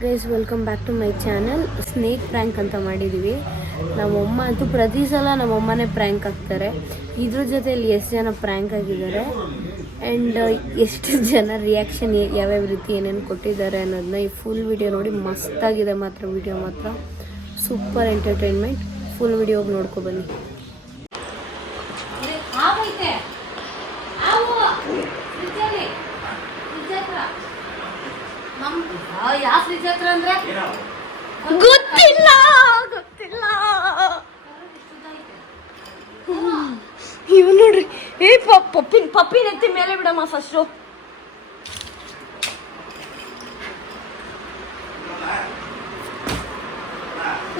Guys welcome back to my channel. Snake prank ಅಂತ ಮಾಡಿದ್ದೀವಿ. ನಮ್ಮಮ್ಮ ಅಂತೂ ಪ್ರತಿ ಸಲ ನಮ್ಮಮ್ಮನೇ ಪ್ರ್ಯಾಂಕ್ ಆಗ್ತಾರೆ. ಇದ್ರ ಜೊತೆಯಲ್ಲಿ ಎಷ್ಟು ಜನ ಪ್ರ್ಯಾಂಕ್ ಆಗಿದ್ದಾರೆ ಆ್ಯಂಡ್ ಎಷ್ಟು ಜನ ರಿಯಾಕ್ಷನ್ ಯಾವ್ಯಾವ ರೀತಿ ಏನೇನು ಕೊಟ್ಟಿದ್ದಾರೆ ಅನ್ನೋದನ್ನ ಈ ಫುಲ್ ವಿಡಿಯೋ ನೋಡಿ. ಮಸ್ತಾಗಿದೆ ಮಾತ್ರ, ವಿಡಿಯೋ ಮಾತ್ರ ಸೂಪರ್ ಎಂಟರ್ಟೈನ್ಮೆಂಟ್. ಫುಲ್ ವಿಡಿಯೋ ನೋಡ್ಕೊಬನ್ನಿ. ಯಾವ ಫ್ರಿಜ್ ಹತ್ರ ಅಂದ್ರೆ ಗೊತ್ತಿಲ್ಲ. ಇವ್ ನೋಡ್ರಿ, ಏ ಪಪ್ಪಿನ ಎತ್ತಿ ಮೇಲೆ ಬಿಡಮ್ಮ ಫಸ್ಟು.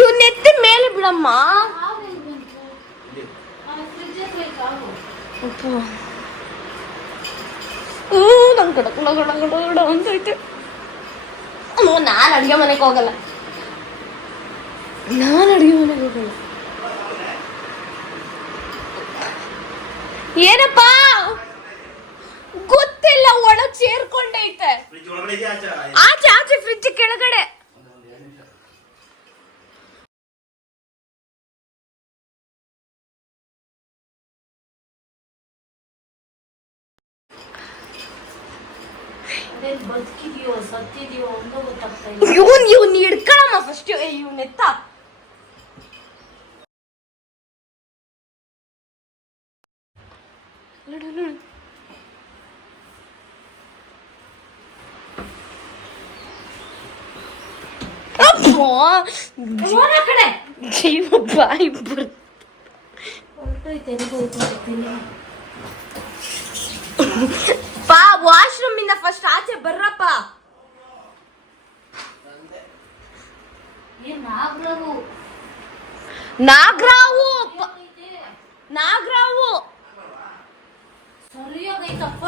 ಇವನ್ ಎತ್ತಿ ಮೇಲೆ ಬಿಡಮ್ಮ. ನಂಗೆ ಅಂತೈತೆ. ನಾನು ಅಡುಗೆ ಮನೆಗೆ ಹೋಗಲ್ಲ. ಏನಪ್ಪಾ ಗೊತ್ತಿಲ್ಲ. ಒಳಗ್ ಸೇರ್ಕೊಂಡೈತೆ. ಆಚೆ ಫ್ರಿಜ್ ಕೆಳಗಡೆ. ಇವನ್ ಹಿಡ್ಕೊಳಮ್ಮ ಫಸ್ಟ್. ಇವನ್ ಎತ್ತ. ಪಾ ವಾಶ್ರೂಮ್ ಇಂದ ಫಸ್ಟ್ ಆಚೆ ಬರ್ರಪ್ಪ. ನಾಗರಾವು ಸರಿಯಾಗೈತಪ್ಪ.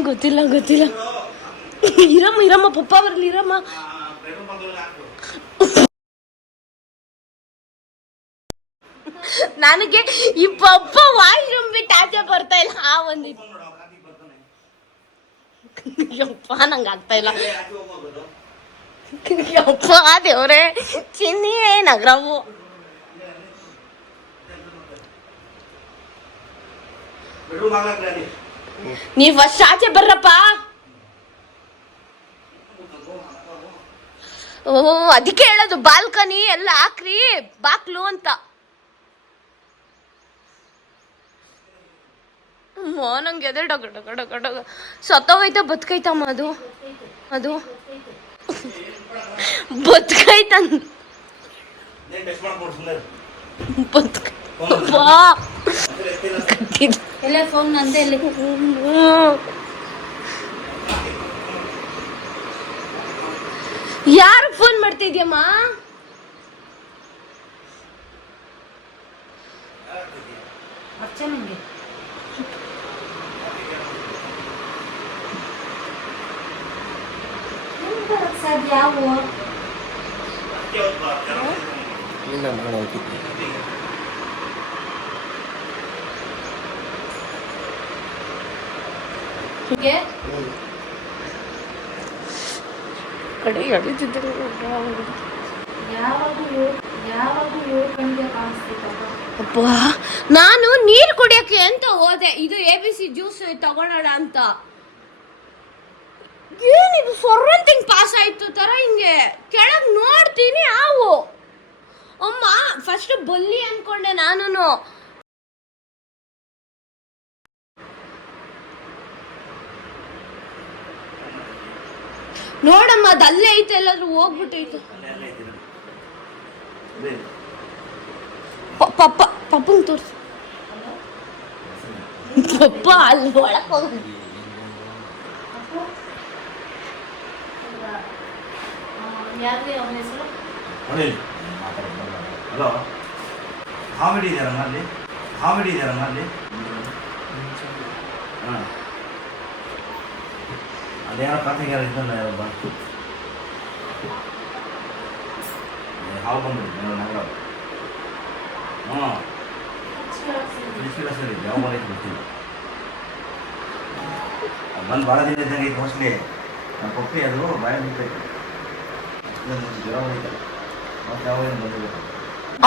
ಗೊತ್ತಿಲ್ಲ. ಇರಮ್ಮ ಪಪ್ಪ ಬರ್ಲಿ. ಇರಮ್ಮ. ನನಗೆ ಈ ಪಪ್ಪ ವಾಶ್ರೂಮ್ ಬಿಟ್ಟು ಆಚೆ ಬರ್ತಾ ಇಲ್ಲ. ಒಂದಿತ್ತು ಯಪ್ಪ, ನಂಗೆ ಆಗ್ತಾ ಇಲ್ಲ. ಯಪ್ಪ ದೇವ್ರೆ, ಚಿನ್ನಿ ನಗರವು. ನೀವ್ ಫಸ್ಟ್ ಆಚೆ ಬರ್ರಪ್ಪ. ಅದಕ್ಕೆ ಹೇಳೋದು ಬಾಲ್ಕನಿ ಎಲ್ಲ ಹಾಕ್ರಿ ಬಾಕ್ಲು ಅಂತ. ನಂಗೆ ಎದೆ ಡಗ ಸತ್ತೋಗೈತ ಬದುಕೈತಮ್ಮ. ಅದು ಬದುಕೈತ. ಯಾರು ಫೋನ್ ಮಾಡ್ತಿದ್ಯಮ್ಮ? ಅರ್ಚನಂಗೆ. ಯಾವ ಕಡೆ ಎಳಿತಿದ್ದರು. ಅಪ್ಪ, ನಾನು ನೀರು ಕುಡಿಯಕ್ಕೆ ಅಂತ ಹೋದೆ. ಇದು ABC ಜ್ಯೂಸ್ ತಗೊಳೋಣ ಅಂತ. ಏನಿದು ಸೊರಂತಿಂಗ್ ಪಾಸ್ ಆಯ್ತು ತರ. ಹಿಂಗೆ ಕೆಳಗ್ ನೋಡ್ತೀನಿ ಹಾವು. ಅಮ್ಮ ಫಸ್ಟ್ ಬಲ್ಲಿ ಅನ್ಕೊಂಡೆ ನಾನು. ನೋಡಮ್ಮ, ಅದಲ್ಲೇ ಐತೆ. ಎಲ್ಲಾದ್ರೂ ಹೋಗ್ಬಿಟ್ಟೈತೆ. ಪಪ್ಪಂಗ್ ತೋರ್ಸು. ಪಪ್ಪ ಅಲ್ಲಿ ಒಳಕ್ ಹೋಗ. ಹಲೋ, ಕಾಮಿಡಿ ಇದೆಯಲ್ಲ ಅಲ್ಲಿ. ಹಾಂ, ಅದೇನೋ ಕತೆಗೆ ಇದ್ದಲ್ಲ ಯಾರೊಬ್ಬ ಹಾವು ಬಂದ್ಬಿಟ್ಟು ನಗರ. ಹಾಂ ಸರಿ ಯಾವ ಮನೆ ಗೊತ್ತಿಲ್ಲ ಬಂದು ಭಾಳ ದಿನ ಇದ್ದಂಗೆ ಐತೆ ಮೋಸ್ಟ್ಲಿ ನಮ್ಮ ಪಪ್ಪಿ ಅದು ಬಾಯ ಬಿಟ್ಟೈತೆ ಜ್ವರ ಹೋಯ್ತಲ್ಲ ಮತ್ತೆ ಯಾವ ಏನು ಬಂದಿಲ್ಲ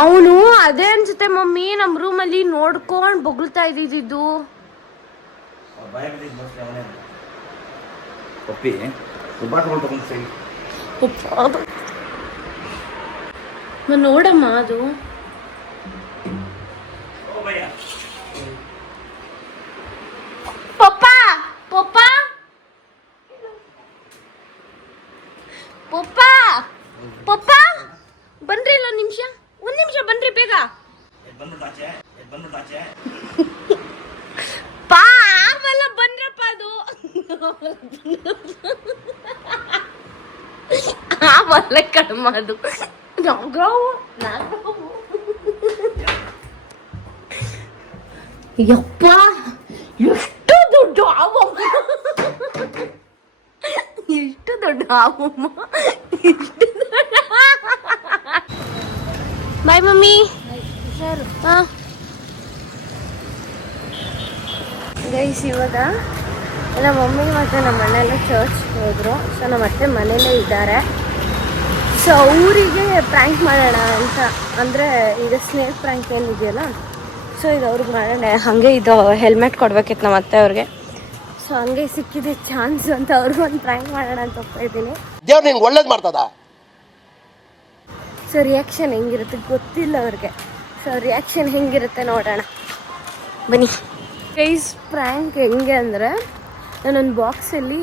ಅವನು ಅದೇ ಅನ್ಸುತ್ತೆ ಮಮ್ಮಿ ನಮ್ಮ ರೂಮಲ್ಲಿ ನೋಡ್ಕೊಂಡು ಬೊಗಳ್ತಾ ಇದ್ದಿದ್ದು. ಬಾಯ ಬಿಟ್ಟಿದ್ದು ಮೋಸ್ಟ್ಲಿ ಅವನೇ ಪಪ್ಪಿ ಬಾಟ್ಲು ತಗೊಂಡು ಸರಿ ನೋಡಮ್ಮ ಅದು ಪಪ್ಪ ಪಪ್ಪ ಪಪ್ಪ ಪಪ್ಪ ಬನ್ರಿ ಇಲ್ಲ ಒಂದ್ ನಿಮಿಷ ಬನ್ರಿ ಬೇಗ. ಪಾ ಆಮೇಲ ಬಂದ್ರಪ್ಪ ಅದು ಆಮೇಲೆ ಕಡಿಮೆ ಅದು ಯಪ್ಪ ಎಷ್ಟು ದೊಡ್ಡ ಆವಮ್ಮ, ಎಷ್ಟು ದೊಡ್ಡ ಆವಮ್ಮ, ಎಷ್ಟು ದೊಡ್ಡ. ಬಾಯ್ ಮಮ್ಮಿ. ಗೈಸ್ ಇವಾಗ ನಮ್ಮ ಮಮ್ಮಿ ಮತ್ತು ನಮ್ಮ ಅಣ್ಣ ಎಲ್ಲ ಚರ್ಚ್ ಹೋದ್ರು. ಸೊ ನಮ್ಮ ಅತ್ತೆ ಮನೇಲೇ ಇದ್ದಾರೆ. ಸೊ ಅವರಿಗೆ ಪ್ರ್ಯಾಂಕ್ ಮಾಡೋಣ ಅಂತ, ಅಂದರೆ ಈಗ ಸ್ನೇಕ್ ಪ್ರ್ಯಾಂಕ್ ಏನಿದೆಯಲ್ಲ, ಸೊ ಇದು ಅವ್ರಿಗೆ ಮಾಡೋಣ. ಹಾಗೆ ಇದು ಹೆಲ್ಮೆಟ್ ಕೊಡ್ಬೇಕಿತ್ತು ನಮ್ಮ ಅತ್ತೆ ಅವ್ರಿಗೆ. ಸೊ ಹಂಗೆ ಸಿಕ್ಕಿದೆ ಚಾನ್ಸ್ ಅಂತ ಅವ್ರಿಗೂ ಒಂದು ಪ್ರ್ಯಾಂಕ್ ಮಾಡೋಣ ಅಂತ ಹೋಗ್ತಾ ಇದ್ದೀನಿ. ದೇವ್ರು ನಿಂಗೆ ಒಳ್ಳೇದು ಮಾಡ್ತದ. ಸೊ ರಿಯಾಕ್ಷನ್ ಹೆಂಗಿರುತ್ತೆ ಗೊತ್ತಿಲ್ಲ ಅವ್ರಿಗೆ. ಸೊ ರಿಯಾಕ್ಷನ್ ಹೆಂಗಿರುತ್ತೆ ನೋಡೋಣ ಬನ್ನಿ. ಗೈಸ್ ಪ್ರ್ಯಾಂಕ್ ಹೆಂಗೆ ಅಂದರೆ, ನಾನೊಂದು ಬಾಕ್ಸಲ್ಲಿ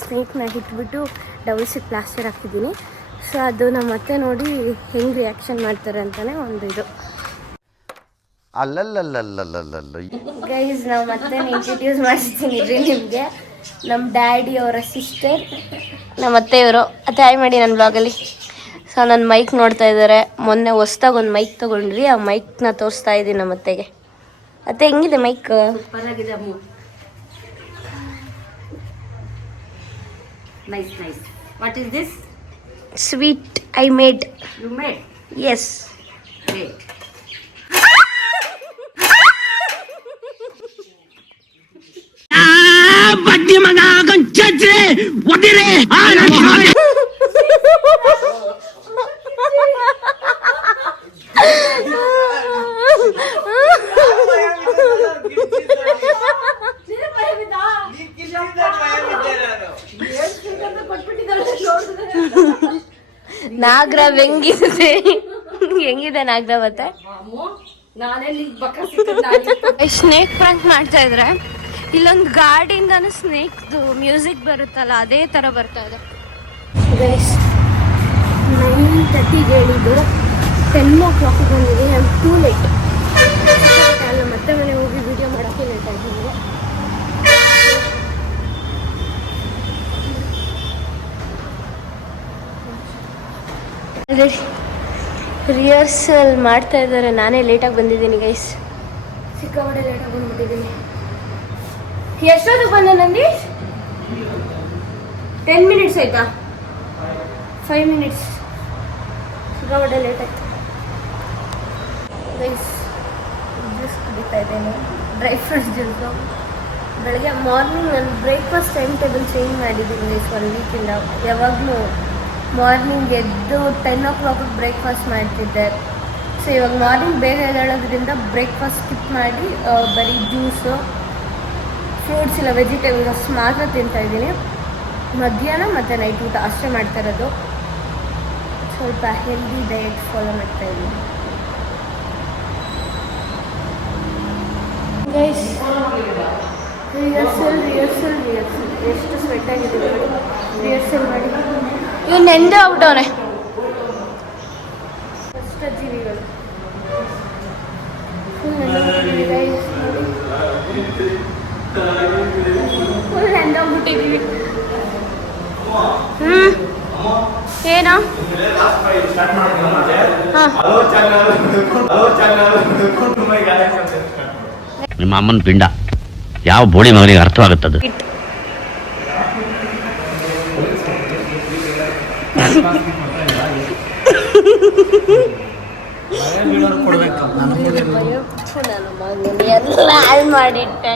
ಸ್ನೇಕ್ನ ಇಟ್ಬಿಟ್ಟು ಡಬಲ್ ಸೀಟ್ ಪ್ಲಾಸ್ಟರ್ ಹಾಕಿದ್ದೀನಿ. ಸೊ ಅದು ನಮ್ಮ ಅತ್ತೆ ನೋಡಿ ಹೆಂಗೆ ರಿಯಾಕ್ಷನ್ ಮಾಡ್ತಾರೆ ಅಂತಲೇ ಒಂದು ಇದು. ಗೈಸ್ ನಾವು ಮತ್ತೆ ಇಂಟ್ರಡ್ಯೂಸ್ ಮಾಡಿಸ್ತೀನಿ ರೀ ನಿಮಗೆ. ನಮ್ಮ ಡ್ಯಾಡಿ ಅವರ ಸಿಸ್ಟರ್, ನಮ್ಮ ಅತ್ತೆಯವರು. ಅತ್ತೆ ಹಾಯ್ ಮಾಡಿ ನನ್ನ ಬ್ಲಾಗಲ್ಲಿ. ಸೊ ನನ್ನ ಮೈಕ್ ನೋಡ್ತಾ ಇದ್ದಾರೆ. ಮೊನ್ನೆ ಹೊಸ್ದಾಗಿ ಒಂದು ಮೈಕ್ ತೊಗೊಂಡ್ರಿ, ಆ ಮೈಕ್ನ ತೋರಿಸ್ತಾ ಇದ್ದೀನಿ ನಮ್ಮ ಅತ್ತೆಗೆ. ಅತ್ತೆ ಹೆಂಗಿದೆ mic? Nice. What is this? Sweet I made. You made? Yes. Great. ಬಡ್ಡಿ ಮಗ ಗಂಚೆ ಒದಿರೆ ನಾಗರಾವ್ ಹೆಂಗಿದೆ ನಾಗರಾವ್ ಮತ್ತೆ? ಸ್ನೇಕ್ ಪ್ರ್ಯಾಂಕ್ ಮಾಡ್ತಾ ಇದ್ರೆ ಇಲ್ಲೊಂದು ಗಾಡಿಯಿಂದಾನು ಸ್ನೇಕ್ದು ಮ್ಯೂಸಿಕ್ ಬರುತ್ತಲ್ಲ, ಅದೇ ಥರ ಬರ್ತಾ ಇದೆ. ಗೈಸ್ 9:30ಗೆ ಹೇಳಿದ್ದು, 10 ಬಂದಿದೆ. I am too late. ಅಲ್ಲ ಮತ್ತೆ ಮನೆ ಹೋಗಿ ವಿಡಿಯೋ ಮಾಡೋಕ್ಕೆ ಲೇಟ್ ಆಯ್ತು ನನಗೆ. ರಿಹರ್ಸಲ್ ಮಾಡ್ತಾ ಇದ್ದಾರೆ. ನಾನೇ ಲೇಟಾಗಿ ಬಂದಿದ್ದೀನಿ ಗೈಸ್, ಸಿಕ್ಕಾಪಟ್ಟೆ ಲೇಟಾಗಿ ಬಂದ್ಬಿಟ್ಟಿದ್ದೀನಿ. ಎಷ್ಟೊತ್ತಿಗೆ ಬಂದೆ ನಂದೀಶ್? 10 ಮಿನಿಟ್ಸ್ ಆಯ್ತಾ? 5 ಮಿನಿಟ್ಸ್. ಸಿಕ್ಕಾಪಟ್ಟೆ ಲೇಟ್ ಆಯ್ತು ಗೈಸ್. ಜ್ಯೂಸ್ ಕುಡಿತಾ ಇದ್ದೇನೆ, ಡ್ರೈ ಫ್ರೂಟ್ಸ್ ಜ್ಯೂಸು. ಬೆಳಗ್ಗೆ ಮಾರ್ನಿಂಗ್ ನಾನು ಬ್ರೇಕ್ಫಾಸ್ಟ್ ಟೈಮ್ ಟೇಬಲ್ ಚೇಂಜ್ ಮಾಡಿದ್ದೀನಿ ಗೈಸ್ 1 ವೀಕಿಂದ. ಯಾವಾಗಲೂ ಮಾರ್ನಿಂಗ್ ಎದ್ದು 10 o'clock ಬ್ರೇಕ್ಫಾಸ್ಟ್ ಮಾಡ್ತಿದ್ದೆ. ಸೊ ಇವಾಗ ಮಾರ್ನಿಂಗ್ ಬೇಗ ಎದ್ದೇಳೋದ್ರಿಂದ ಬ್ರೇಕ್ಫಾಸ್ಟ್ ಸ್ಕಿಪ್ ಮಾಡಿ ಬರೀ ಜ್ಯೂಸು, ಫ್ರೂಟ್ಸ್ ಇಲ್ಲ ವೆಜಿಟೇಬಲ್ಸ್ ಮಾತ್ರ ತಿಂತಾಯಿದ್ದೀನಿ. ಮಧ್ಯಾಹ್ನ ಮತ್ತು ನೈಟ್ ಊಟ ಅಷ್ಟೇ ಮಾಡ್ತಾ ಇರೋದು. ಸ್ವಲ್ಪ ಹೆಲ್ದಿ ಡಯಟ್ ಫಾಲೋ ಮಾಡ್ತಾಯಿದ್ದೀನಿ ಗೈಸ್. ರಿಹರ್ಸಲ್ ಎಷ್ಟು ಸ್ವೆಟ್ ಆಗಿದೆ ರಿಹರ್ಸಲ್ ಮಾಡಿ. ಇವ್ ನೆಂದೆ ಔಟವನೆ ಫಸ್ಟ್ ಜೀವಿಗಳು ಫುಲ್ ನೆಂದೋಗ್ಬಿಟ್ಟಿದ್ದೀವಿ. ಏನೋ ನಿಮ್ಮ ಅಮ್ಮನ ಪಿಂಡ ಯಾವ ಬೋಳಿ ಮಗನಿಗೆ ಅರ್ಥವಾಗುತ್ತದು. ನನ್ನ ಮಗನ ಎಲ್ಲ ಹಾಳು ಮಾಡಿಟ್ಟೆ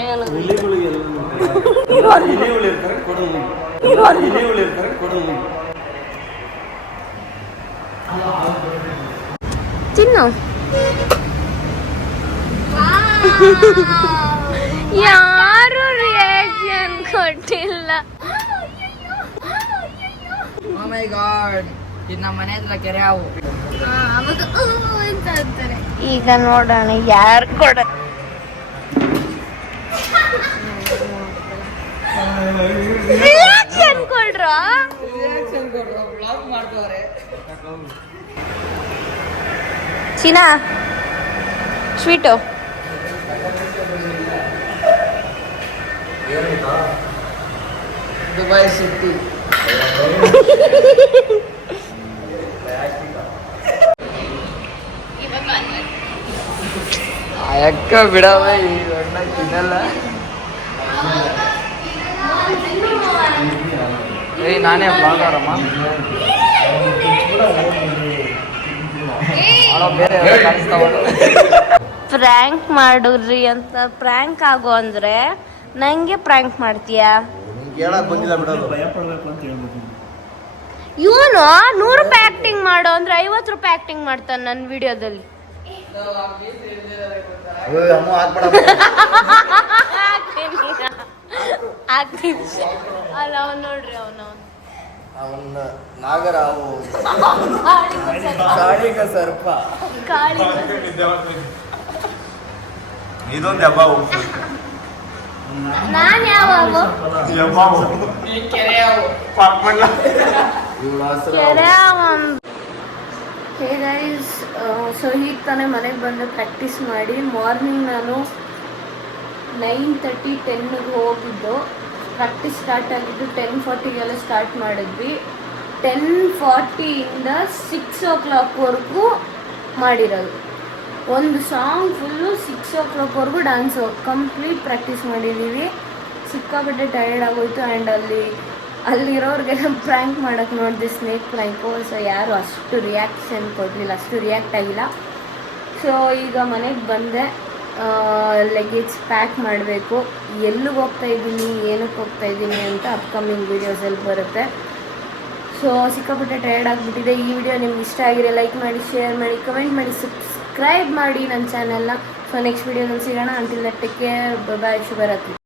ತಿನ್ನು. ಯಾರು ರಿಯಾಕ್ಷನ್ ಕೊಟ್ಟಿಲ್ಲ. ಈಗ ನೋಡೋಣ ಯಾರು ಕೊಡ. ರಿಯಾಕ್ಷನ್ ಕೊಡ್ರ. ಚೀನಾ ಸ್ವೀಟು ದುಬೈ ಸಿಟಿ ಅಕ್ಕ ಬಿಡವ ಈ ಅಣ್ಣ ತಿನ್ನಲ್ಲ. ನಾನೇ ಬ್ಲಾಗರಮ್ಮ. ಬೇರೆ ಕಾಣಿಸ್ತಾವ. ಪ್ರ್ಯಾಂಕ್ ಮಾಡುದ್ರಿ ಅಂತ ಪ್ರ್ಯಾಂಕ್ ಆಗೋ ಅಂದ್ರೆ ನಂಗೆ ಪ್ರ್ಯಾಂಕ್ ಮಾಡ್ತೀಯಾ? ಇವನು 100 ರೂಪಾಯಿ ಆಕ್ಟಿಂಗ್ ಮಾಡು ಅಂದ್ರೆ 50 ರೂಪಾಯಿ ಆಕ್ಟಿಂಗ್ ಮಾಡ್ತಾನೆ ನನ್ನ ವಿಡಿಯೋದಲ್ಲಿ. ಅಲ್ಲ ಅವ್ನು ನೋಡ್ರಿ ಅವನ್ನ ನಾಗರಾವು ಕಾಳಿಕ ಸರ್ಪ ಇದೊಂದು ಹಬ್ಬ. ನಾನು ಯಾವಾಗ ಹೇ ಗೈಸ್, ಸೊ ಈಗ ತಾನೇ ಮನೆಗೆ ಬಂದು ಪ್ರಾಕ್ಟೀಸ್ ಮಾಡಿ ಮಾರ್ನಿಂಗ್ ನಾನು 9:30 10ಗೆ ಹೋಗಿದ್ದು. ಪ್ರಾಕ್ಟೀಸ್ ಸ್ಟಾರ್ಟ್ ಆಗಿದ್ದು 10:40ಗೆಲ್ಲ ಸ್ಟಾರ್ಟ್ ಮಾಡಿದ್ವಿ. 10:40ಇಂದ 6 o'clockವರೆಗೂ ಮಾಡಿರೋದು. ಒಂದು ಸಾಂಗ್ ಫುಲ್ಲು 6 o'clockವರೆಗೂ ಡ್ಯಾನ್ಸು ಕಂಪ್ಲೀಟ್ ಪ್ರಾಕ್ಟೀಸ್ ಮಾಡಿದ್ದೀವಿ. ಸಿಕ್ಕಾಪಟ್ಟೆ ಟಯರ್ಡ್ ಆಗೋಯ್ತು. ಆ್ಯಂಡ್ ಅಲ್ಲಿರೋರಿಗೆಲ್ಲ ಪ್ರ್ಯಾಂಕ್ ಮಾಡೋಕ್ಕೆ ನೋಡಿದೆ, ಸ್ನೇಕ್ ಪ್ರ್ಯಾಂಕು. ಸೊ ಯಾರು ಅಷ್ಟು ರಿಯಾಕ್ಷನ್ ಕೊಡಲಿಲ್ಲ, ಅಷ್ಟು ರಿಯಾಕ್ಟ್ ಆಗಿಲ್ಲ. ಸೊ ಈಗ ಮನೆಗೆ ಬಂದೆ, ಲಗೇಜ್ ಪ್ಯಾಕ್ ಮಾಡಬೇಕು. ಎಲ್ಲಿಗೆ ಹೋಗ್ತಾ ಇದ್ದೀನಿ, ಏನಕ್ಕೆ ಹೋಗ್ತಾ ಇದ್ದೀನಿ ಅಂತ ಅಪ್ಕಮಿಂಗ್ ವೀಡಿಯೋಸಲ್ಲಿ ಬರುತ್ತೆ. ಸೊ ಸಿಕ್ಕಾಪಟ್ಟೆ ಟಯರ್ಡ್ ಆಗಿಬಿಟ್ಟಿದೆ. ಈ ವಿಡಿಯೋ ನಿಮ್ಗೆ ಇಷ್ಟ ಆಗಿರೋ ಲೈಕ್ ಮಾಡಿ, ಶೇರ್ ಮಾಡಿ, ಕಮೆಂಟ್ ಮಾಡಿ, ಸಬ್ಸ್ಕ್ರೈಬ್ ಮಾಡಿ ನನ್ನ ಚಾನಲ್ನ. ಸೊ ನೆಕ್ಸ್ಟ್ ವಿಡಿಯೋದಲ್ಲಿ ಸಿಗೋಣ. Until that take care, bye bye, ಶುಭರಾತ್ರಿ.